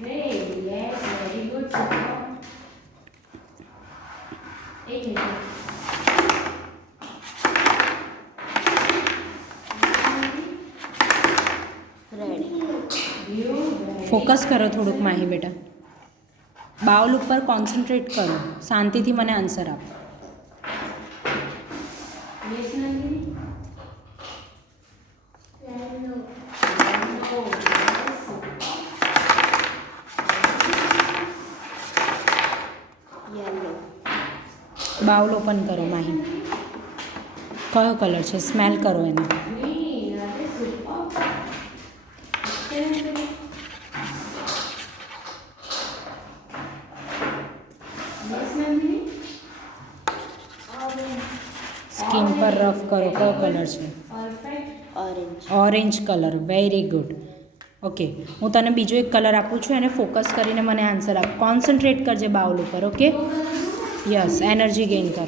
Great. Yes, very good. Super. एक minute. Red. Blue. Very focus કરો થોડુંક માહી બેટા. બાઉલ ઉપર કોન્સન્ટ્રેટ કરો. શાંતિથી મને આન્સર આપો. Yes, Nandini. Yellow. Yellow. Yes, super. Yellow. Bowl open કરો માહી. કયો કલર છે સ્મેલ કરો એને. Green. That is super. Okay, Nandini. Yes, Nandini. Skin પર રફ કરો. કયો કલર છે? Perfect. Orange. Orange colour. Very good. Okay, હું તને બીજો એક કલર આપું છું એને ફોકસ કરીને મને આન્સર આપ. કોન્સન્ટ્રેટ કરજે બાઉલ ઉપર. ઓકે, યસ, એનર્જી ગેઇન કરો.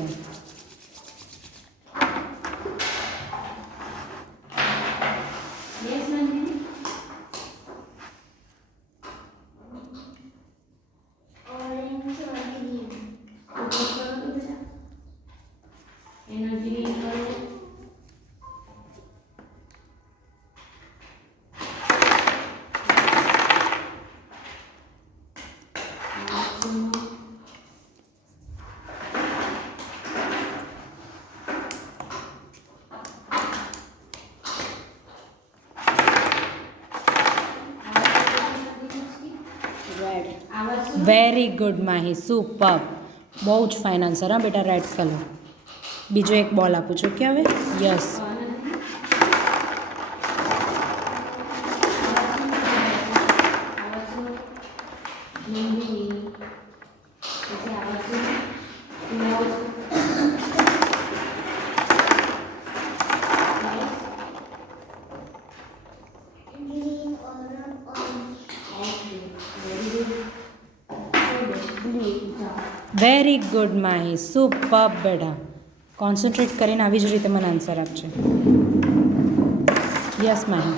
Yes, Nandini. ઓરેન્જ અને ગ્રીન. Focus करो तो बेटा. Energy gain करो. રેડ. आवाज વેરી ગુડ માહી, સુપર. બહુ જ ફાઇન આન્સર હા બેટા. Red colour. બીજો એક બોલ આપું છું કે હવે. Yes, green orange. Blue. Very good Mahi, સુપર બેટા. કોન્સન્ટ્રેટ કરીને આવી જ રીતે મને આન્સર આપજે. યસ માહી.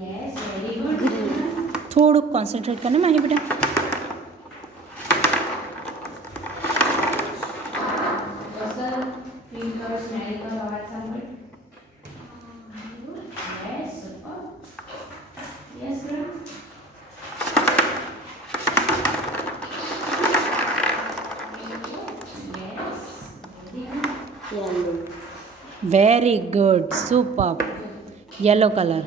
Yes, very good. થોડુંક કોન્સન્ટ્રેટ કરીને માહી બેટા. Sir, feel करो, smell करो, आवाज सामने. Yes, super. Yes, ma'am. Yes. Yellow. Very good, super. Yellow colour.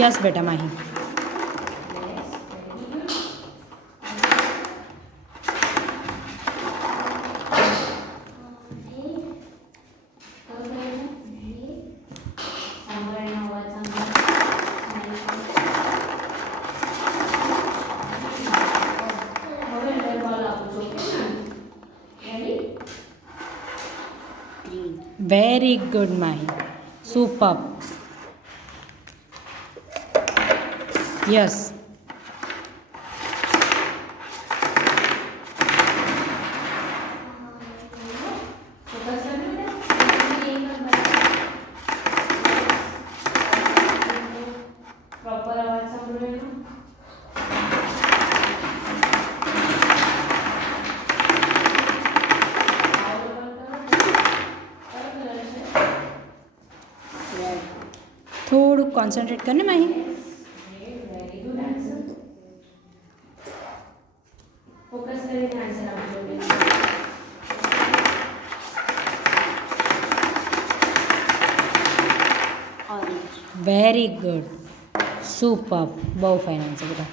Yes બેટા માહી. Yes, very good. સાંભળવાનો અવાજ હવે લેવલ આપું છું કે ready green. Very good Mahi, super. Yes, focus કરજો બેટા પ્રોપર અવાજ સાંભળો એનો રેડ. થોડુંક કોન્સન્ટ્રેટ કરીને Mahi. Very good answer focus કરીને આન્સર આપજો બેટા ઓરેન્જ. Very good, super. બહુ ફાઇન આન્સર બેટા.